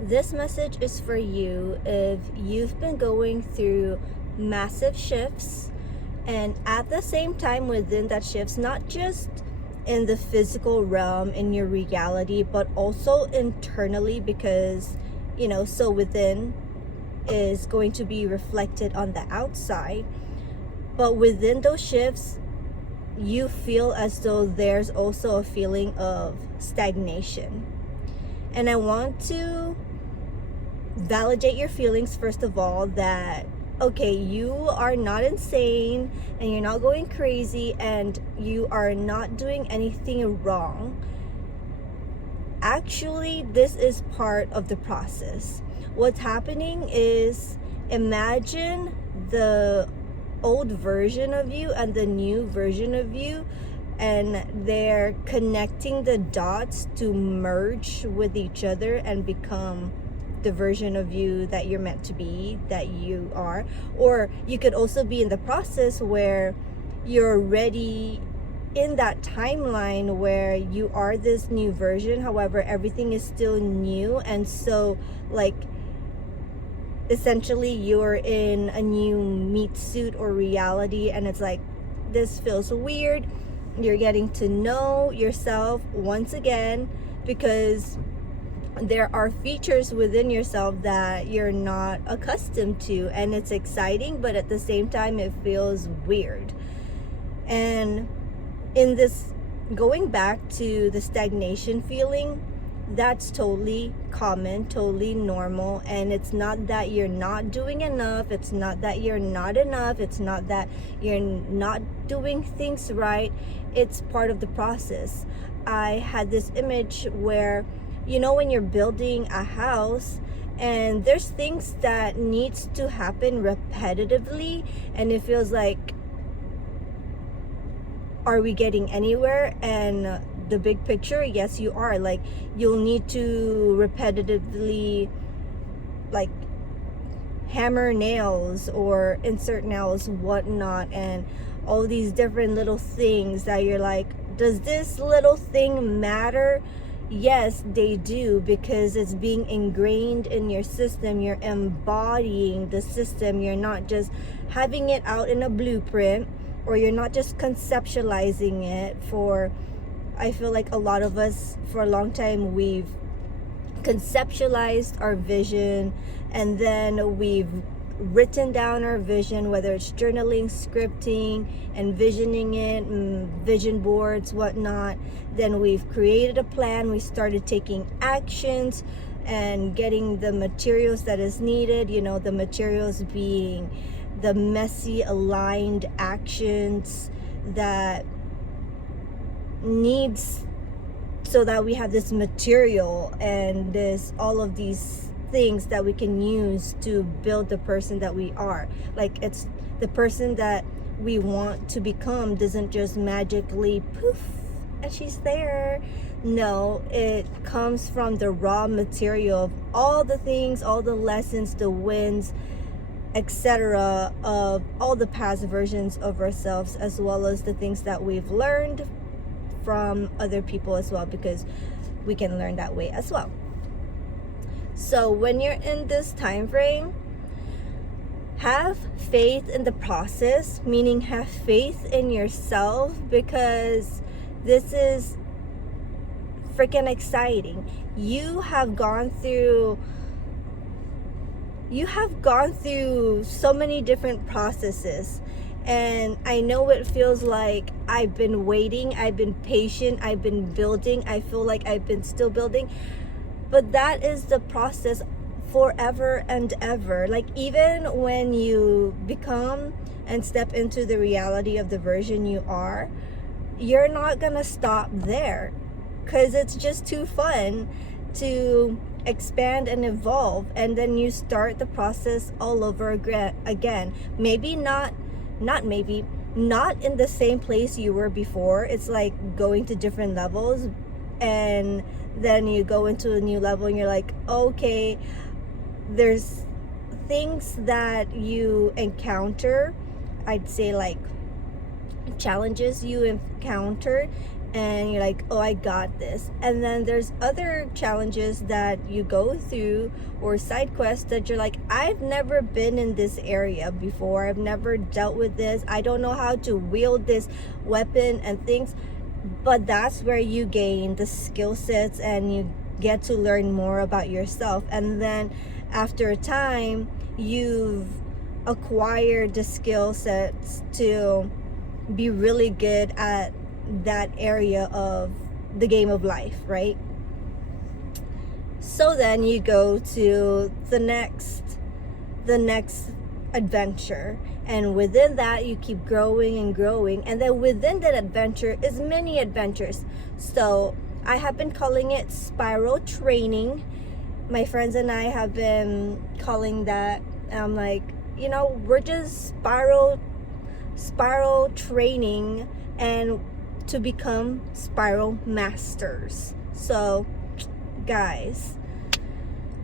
This message is for you if you've been going through massive shifts, and at the same time within that shifts, not just in the physical realm in your reality, but also internally, because so within is going to be reflected on the outside. But within those shifts, you feel as though there's also a feeling of stagnation. And I want to validate your feelings first of all, that okay, you are not insane and you're not going crazy and you are not doing anything wrong. Actually, this is part of the process. What's happening is, imagine the old version of you and the new version of you, and they're connecting the dots to merge with each other and become the version of you that you're meant to be, that you are. Or you could also be in the process where you're ready in that timeline where you are this new version, however everything is still new. And so like essentially you're in a new meat suit or reality, and it's like, this feels weird. You're getting to know yourself once again, because there are features within yourself that you're not accustomed to, and it's exciting, but at the same time it feels weird. And in this, going back to the stagnation feeling, that's totally common, totally normal. And it's not that you're not doing enough, it's not that you're not enough, it's not that you're not doing things right. It's part of the process. I had this image where, when you're building a house and there's things that needs to happen repetitively, and it feels like, are we getting anywhere? And the big picture, yes you are. Like, you'll need to repetitively like hammer nails or insert nails, whatnot, and all these different little things that you're like, does this little thing matter? Yes, they do, because it's being ingrained in your system. You're embodying the system. You're not just having it out in a blueprint, or you're not just conceptualizing it. For, I feel like a lot of us, for a long time, we've conceptualized our vision, and then we've written down our vision, whether it's journaling, scripting, envisioning it, vision boards, whatnot. Then we've created a plan, we started taking actions and getting the materials that is needed, the materials being the messy aligned actions that needs, so that we have this material and this, all of these things that we can use to build the person that we are. Like, it's the person that we want to become doesn't just magically poof and she's there. No, it comes from the raw material of all the things, all the lessons, the wins, etc., of all the past versions of ourselves, as well as the things that we've learned from other people as well, because we can learn that way as well. So when you're in this time frame, have faith in the process, meaning have faith in yourself, because this is freaking exciting. You have gone through so many different processes, and I know it feels like I've been waiting, I've been patient, I've been building, I feel like I've been still building. But that is the process forever and ever. Like, even when you become and step into the reality of the version you are, you're not gonna stop there, because it's just too fun to expand and evolve. And then you start the process all over again. Maybe not in the same place you were before. It's like going to different levels, and then you go into a new level and you're like, okay, there's things that you encounter, I'd say like challenges you encounter and you're like, oh, I got this. And then there's other challenges that you go through, or side quests that you're like, I've never been in this area before, I've never dealt with this, I don't know how to wield this weapon and things. But that's where you gain the skill sets and you get to learn more about yourself. And then after a time, you've acquired the skill sets to be really good at that area of the game of life, right? So then you go to the next adventure, and within that you keep growing and growing, and then within that adventure is many adventures. So I have been calling it spiral training. My friends and I have been calling that, I'm like, we're just spiral training and to become spiral masters. So guys,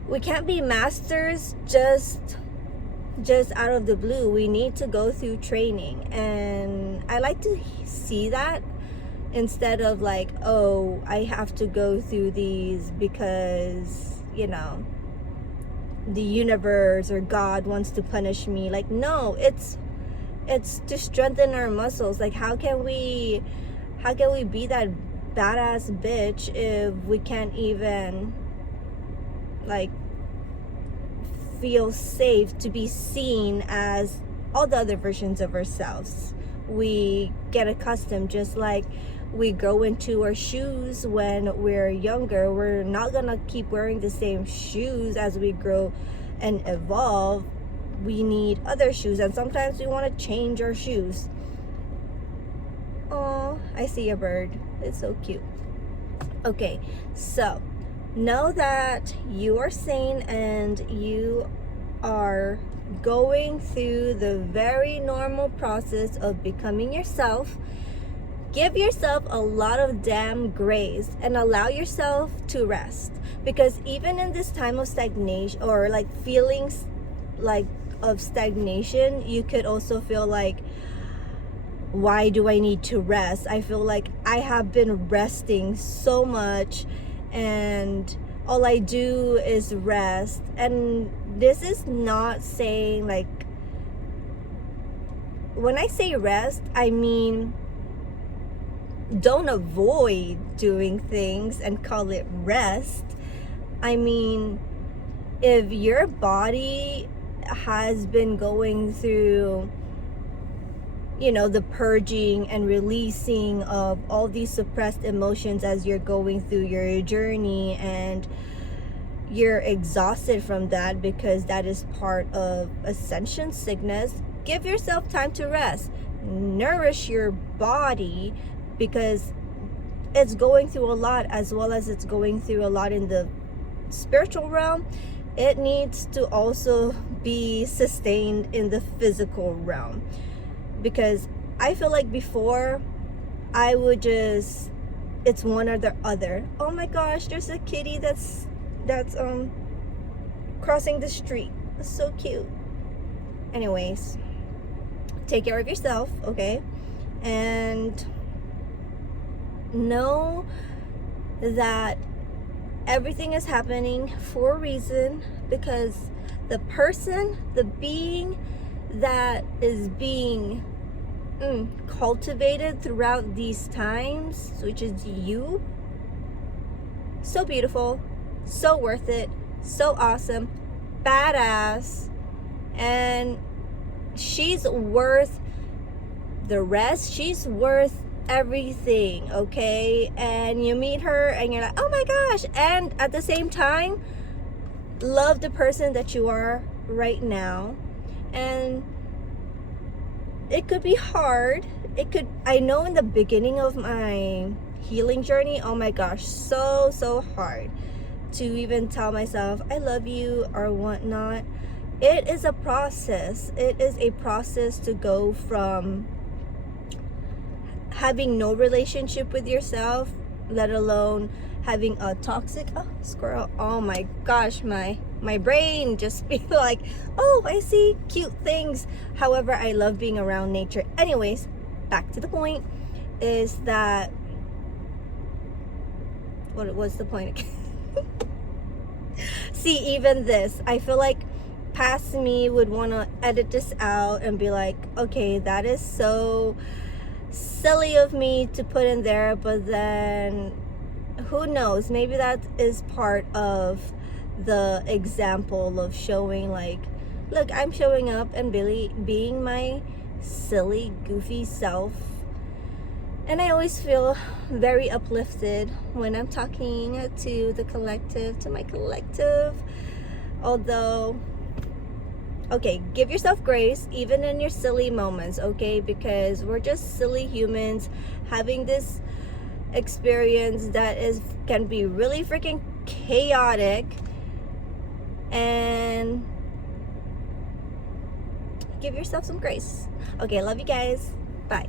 we can't be masters just out of the blue. We need to go through training, and I like to see that instead of like, oh, I have to go through these because the universe or God wants to punish me. Like, no, it's to strengthen our muscles. Like, how can we be that badass bitch if we can't even like feel safe to be seen as all the other versions of ourselves? We get accustomed, just like we grow into our shoes when we're younger. We're not gonna keep wearing the same shoes as we grow and evolve. We need other shoes, and sometimes we want to change our shoes. Oh, I see a bird, it's so cute. Okay, so know that you are sane and you are going through the very normal process of becoming yourself. Give yourself a lot of damn grace and allow yourself to rest, because even in this time of stagnation, or like feelings like of stagnation, you could also feel like, why do I need to rest? I feel like I have been resting so much and all I do is rest. And this is not saying, like, when I say rest, I mean don't avoid doing things and call it rest. I mean, if your body has been going through the purging and releasing of all these suppressed emotions as you're going through your journey, and you're exhausted from that because that is part of ascension sickness, give yourself time to rest. Nourish your body, because it's going through a lot, as well as it's going through a lot in the spiritual realm. It needs to also be sustained in the physical realm, because I feel like before I would just, it's one or the other. Oh my gosh, there's a kitty that's crossing the street. It's so cute. Anyways, take care of yourself, okay? And know that everything is happening for a reason, because the person, the being that is being cultivated throughout these times, which is you, so beautiful, so worth it, so awesome, badass, and she's worth the rest. She's worth everything, okay? And you meet her and you're like, oh my gosh, and at the same time love the person that you are right now. And it could be hard. I know in the beginning of my healing journey, oh my gosh, so hard to even tell myself I love you or whatnot. It is a process. It is a process to go from having no relationship with yourself, let alone having a toxic squirrel. Oh my gosh, my brain just be like, oh, I see cute things. However, I love being around nature. Anyways, back to the point, is that What was the point again? See, even this, I feel like past me would want to edit this out and be like, okay, that is so silly of me to put in there, but then who knows, maybe that is part of the example of showing, like, look, I'm showing up and really being my silly, goofy self. And I always feel very uplifted when I'm talking to the collective, to my collective. Although, okay, give yourself grace even in your silly moments, okay? Because we're just silly humans having this experience that can be really freaking chaotic. And give yourself some grace. Okay, love you guys. Bye.